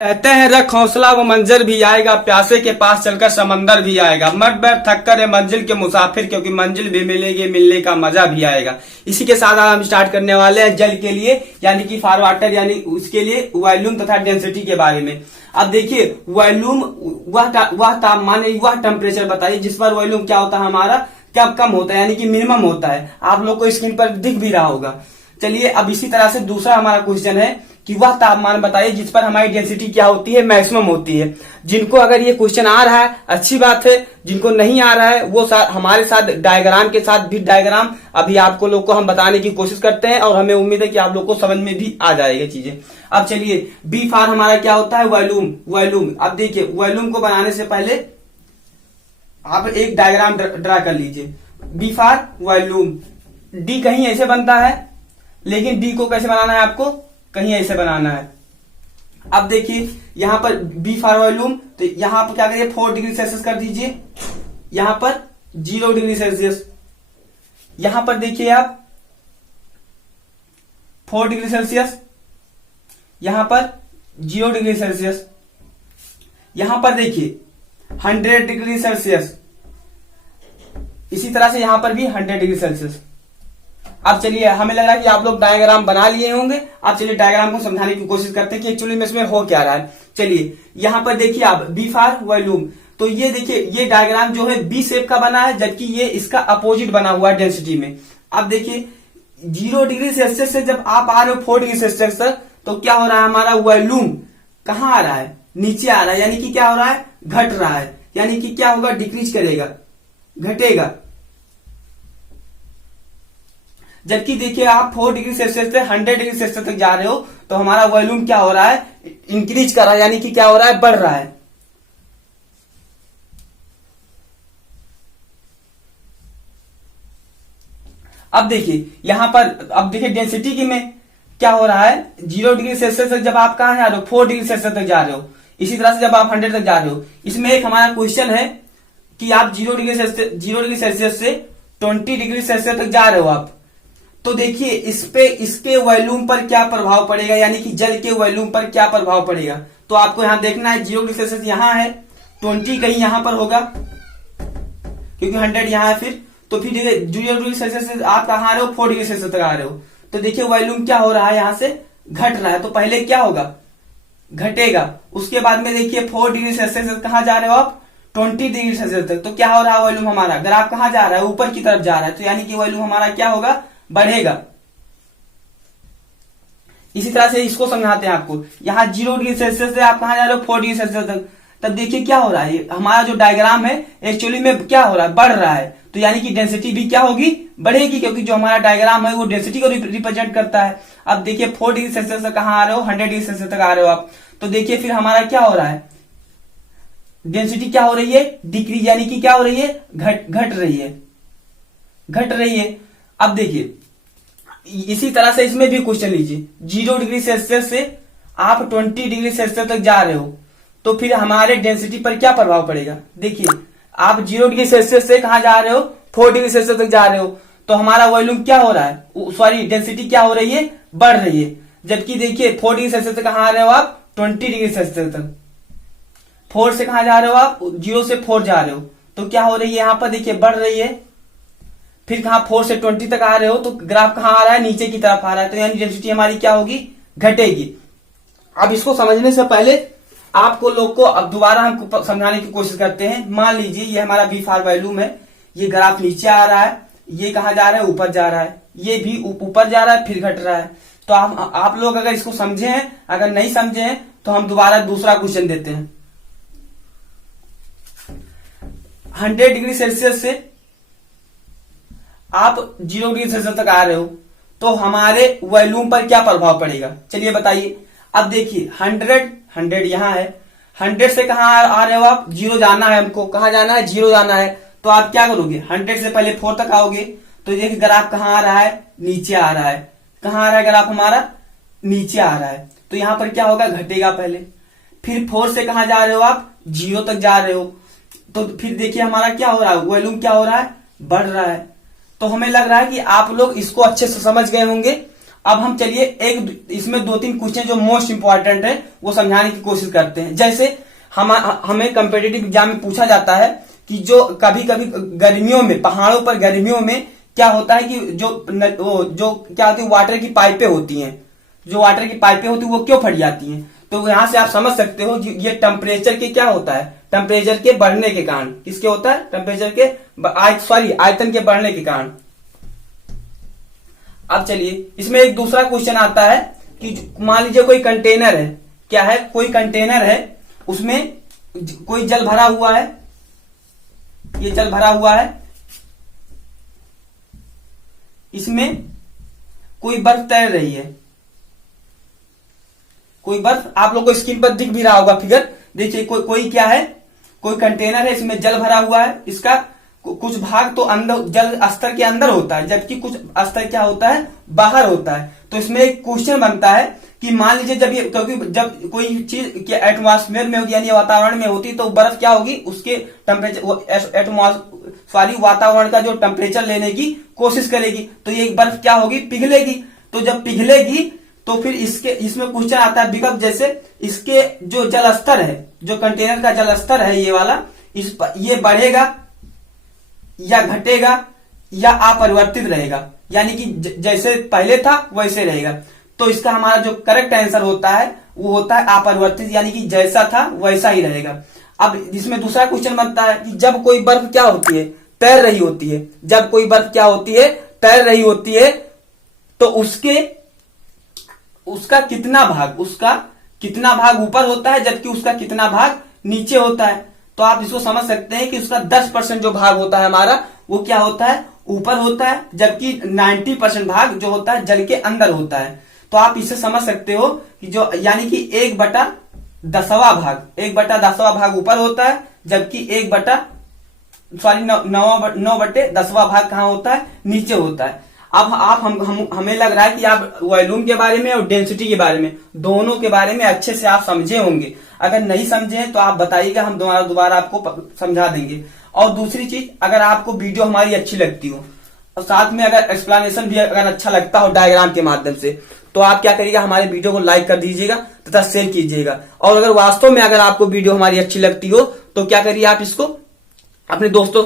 कहते हैं रख हौसला वो मंजर भी आएगा, प्यासे के पास चलकर समंदर भी आएगा। मत बैठ थक कर है मंजिल के मुसाफिर, क्योंकि मंजिल भी मिलेगी, मिलने का मजा भी आएगा। इसी के साथ हम स्टार्ट करने वाले हैं जल के लिए यानी कि फॉर वाटर यानी उसके लिए वॉल्यूम तथा डेंसिटी के बारे में। अब देखिए वॉल्यूम वह तापमान वह टेम्परेचर बताइए जिस पर वॉल्यूम क्या होता है हमारा कब कम होता है यानी कि मिनिमम होता है। आप लोग को स्क्रीन पर दिख भी रहा होगा। चलिए अब इसी तरह से दूसरा हमारा क्वेश्चन है कि वह तापमान बताइए जिस पर हमारी डेंसिटी क्या होती है, मैक्सिमम होती है। जिनको अगर ये क्वेश्चन आ रहा है अच्छी बात है, जिनको नहीं आ रहा है वो हमारे साथ डायग्राम के साथ भी डायग्राम अभी आपको लोग को हम बताने की कोशिश करते हैं और हमें उम्मीद है कि आप लोग को समझ में भी आ जाएगी चीजें। अब चलिए बी फार हमारा क्या होता है, वॉल्यूम। वॉल्यूम अब देखिए वॉल्यूम को बनाने से पहले आप एक डायग्राम ड्रा कर लीजिए। बी फार वॉल्यूम, डी कहीं ऐसे बनता है लेकिन डी को कैसे बनाना है आपको, कहीं ऐसे बनाना है। अब देखिए यहां पर बी फॉर वॉल्यूम, तो यहां पर क्या करिए 4 डिग्री सेल्सियस कर दीजिए, यहां पर 0 डिग्री सेल्सियस, यहां पर देखिए आप 4 डिग्री सेल्सियस, यहां पर 0 डिग्री सेल्सियस, यहां पर देखिए 100 डिग्री सेल्सियस, इसी तरह से यहां पर भी 100 डिग्री सेल्सियस। अब चलिए हमें लग रहा है कि आप लोग डायग्राम बना लिए होंगे। आप चलिए डायग्राम को समझाने की कोशिश करते हैं कि एक्चुअली में इसमें हो क्या रहा है। चलिए यहां पर देखिए आप बी फॉर वॉल्यूम, तो ये देखिए ये डायग्राम जो है बी शेप का बना है जबकि ये इसका अपोजिट बना हुआ है डेंसिटी में। अब देखिए 0 डिग्री सेल्सियस से जब आप आ रहे हो 4 डिग्री सेल्सियस तक तो क्या हो रहा है हमारा वॉल्यूम कहां आ रहा है, नीचे आ रहा है, यानी कि क्या हो रहा है घट रहा है, यानी कि क्या होगा डिक्रीज करेगा, घटेगा। जबकि देखिए आप 4 डिग्री सेल्सियस से 100 डिग्री सेल्सियस तक जा रहे हो तो हमारा वॉल्यूम क्या हो रहा है, इंक्रीज कर रहा है, यानी कि क्या हो रहा है बढ़ रहा है। अब देखिए यहां पर अब देखिए डेंसिटी की में क्या हो रहा है, 0 डिग्री सेल्सियस तक जब आप कहां जा रहे हो 4 डिग्री सेल्सियस तक जा रहे हो, इसी तरह से जब आप 100 तक जा रहे हो। इसमें एक हमारा क्वेश्चन है कि आप 0 डिग्री सेल्सियस से 20 डिग्री सेल्सियस तक जा रहे हो आप, तो देखिए इसके वॉल्यूम पर क्या प्रभाव पड़ेगा, यानी कि जल के वॉल्यूम पर क्या प्रभाव पड़ेगा। तो आपको यहां देखना है 0 डिग्री सेल्सियस यहां है, 20 कहीं यहां पर होगा क्योंकि 100 यहां है। फिर 0 डिग्री सेल्सियस से आप कहां आ रहे हो 4 डिग्री सेल्सियस तक आ रहे हो, तो देखिए वॉल्यूम क्या हो रहा है यहां से घट रहा है। तो पहले क्या होगा घटेगा, उसके बाद में देखिए 4 डिग्री सेल्सियस से कहां जा रहे हो आप 20 डिग्री सेल्सियस तक, तो क्या हो रहा है वॉल्यूम हमारा ग्राफ कहां जा रहा है ऊपर की तरफ जा रहा है, तो यानी कि वॉल्यूम हमारा क्या होगा बढ़ेगा। इसी तरह से इसको समझाते हैं आपको, यहां 0 डिग्री सेल्सियस से आप कहां जा रहे हो 4 डिग्री सेल्सियस तक, तब देखिए क्या हो रहा है हमारा जो डायग्राम है एक्चुअली में क्या हो रहा है बढ़ रहा है, तो यानी कि डेंसिटी भी क्या होगी बढ़ेगी, क्योंकि जो हमारा डायग्राम है वो डेंसिटी को रिप्रेजेंट करता है। अब देखिए 4 डिग्री सेल्सियस से कहां आ रहे हो 100 डिग्री सेल्सियस तक आ रहे हो आप, तो देखिए फिर हमारा क्या हो रहा है डेंसिटी क्या हो रही है डिक्रीज, यानी कि क्या हो रही है घट रही है, घट रही है। अब देखिए इसी तरह से इसमें भी क्वेश्चन लीजिए 0 डिग्री सेल्सियस से आप 20 डिग्री सेल्सियस तक जा रहे हो, तो फिर हमारे डेंसिटी पर क्या प्रभाव पड़ेगा। देखिए आप 0 डिग्री सेल्सियस से कहां जा रहे हो 4 डिग्री सेल्सियस तक जा रहे हो, तो हमारा वॉल्यूम क्या हो रहा है सॉरी डेंसिटी क्या हो रही है बढ़ रही है। जबकि देखिए 4 डिग्री सेल्सियस से कहां आ रहे हो आप 20 डिग्री सेल्सियस तक, 4 से कहां जा रहे हो आप 0 से 4 जा रहे हो, तो क्या हो रही है यहां पर देखिए बढ़ रही है। फिर कहां 4 से 20 तक आ रहे हो तो ग्राफ कहां आ रहा है नीचे की तरफ आ रहा है, तो यानी डेंसिटी हमारी क्या होगी घटेगी। अब इसको समझने से पहले आपको लोग को अब दोबारा हम समझाने की कोशिश करते हैं। मान लीजिए ये हमारा बी फॉर वॉल्यूम है, ये ग्राफ नीचे आ रहा है, ये कहां जा रहा है ऊपर जा रहा है, ये भी ऊपर जा रहा है फिर घट रहा है। तो आप लोग अगर इसको समझे हैं, अगर नहीं समझे हैं तो हम दोबारा दूसरा क्वेश्चन देते हैं। 100 डिग्री सेल्सियस से आप 0 डिग्री सेल्सियस तक आ रहे हो तो हमारे वॉल्यूम पर क्या प्रभाव पड़ेगा, चलिए बताइए। अब देखिए 100 यहां है, 100 से कहां आ रहे हो आप 0 जाना है, हमको कहां जाना है 0 जाना है, तो आप क्या करोगे 100 से पहले 4 तक आओगे, तो देखिए ग्राफ कहां आ रहा है नीचे आ रहा है, कहां आ रहा है ग्राफ हमारा नीचे आ रहा है, तो यहां पर क्या होगा घटेगा पहले। फिर 4 से कहां जा रहे हो आप 0 तक जा रहे हो, तो फिर देखिए हमारा क्या हो रहा है वॉल्यूम क्या हो रहा है बढ़ रहा है। तो हमें लग रहा है कि आप लोग इसको अच्छे से समझ गए होंगे अब हम चलिए एक इसमें 2-3 क्वेश्चन जो मोस्ट इंपॉर्टेंट है वो समझाने की कोशिश करते हैं। जैसे हमें कम्पिटिटिव एग्जाम में पूछा जाता है कि जो कभी कभी गर्मियों में, पहाड़ों पर गर्मियों में क्या होता है कि जो क्या होती है, वाटर की पाइपें होती हैं, जो वाटर की पाइपें होती है वो क्यों फट जाती हैं। तो यहां से आप समझ सकते हो कि ये टेम्परेचर के क्या होता है, टेम्परेचर के बढ़ने के कारण। किसके होता है, टेम्परेचर के आयतन के बढ़ने के कारण। अब चलिए इसमें एक दूसरा क्वेश्चन आता है कि मान लीजिए कोई कंटेनर है, क्या है, कोई कंटेनर है, उसमें कोई जल भरा हुआ है, ये जल भरा हुआ है, इसमें कोई बर्फ तैर रही है, कोई बर्फ आप लोग को स्क्रीन पर दिख भी रहा होगा फिगर। देखिए कोई क्या है, कोई कंटेनर है, इसमें जल भरा हुआ है, इसका कुछ भाग तो अंदर जल स्तर के अंदर होता है, जबकि कुछ स्तर क्या होता है, बाहर होता है। तो इसमें एक क्वेश्चन बनता है कि मान लीजिए क्योंकि जब कोई चीज एटमॉस्फेयर में होती यानी वातावरण में होती तो बर्फ क्या होगी, उसके टेम्परेचर वातावरण का जो टेम्परेचर लेने की कोशिश करेगी, तो ये बर्फ क्या होगी, पिघलेगी। तो जब पिघलेगी तो फिर इसमें क्वेश्चन आता है विकल्प, जैसे इसके जो जल स्तर है, जो कंटेनर का जल स्तर है ये वाला, ये बढ़ेगा या घटेगा या अपरिवर्तित रहेगा, यानी कि जैसे पहले था वैसे रहेगा। तो इसका हमारा जो करेक्ट आंसर होता है वो होता है अपरिवर्तित, यानी कि जैसा था वैसा ही रहेगा। अब इसमें दूसरा क्वेश्चन बनता है कि जब कोई बर्फ क्या होती है, तैर रही होती है, जब कोई बर्फ क्या होती है, तैर रही होती है, तो उसका कितना भाग ऊपर होता है, जबकि उसका कितना भाग नीचे होता है। तो आप इसको समझ सकते हैं कि उसका 10% जो भाग होता है हमारा, वो क्या होता है, ऊपर होता है, जबकि 90% भाग जो होता है जल के अंदर होता है। तो आप इसे समझ सकते हो कि जो यानी कि 1/10वां भाग ऊपर होता है, जबकि 9/10वां भाग कहाँ होता है, नीचे होता है। अब हमें लग रहा है कि आप वॉल्यूम के बारे में और डेंसिटी के बारे में, दोनों के बारे में अच्छे से आप समझे होंगे। अगर नहीं समझे तो आप बताइएगा, हम दोबारा आपको समझा देंगे। और दूसरी चीज, अगर आपको वीडियो हमारी अच्छी लगती हो और साथ में अगर एक्सप्लेनेशन भी अगर अच्छा लगता हो डायग्राम के माध्यम से, तो आप क्या करिएगा, हमारे वीडियो को लाइक कर दीजिएगा तथा शेयर कीजिएगा। और अगर वास्तव में अगर आपको वीडियो हमारी अच्छी लगती हो तो क्या करिए, आप इसको अपने दोस्तों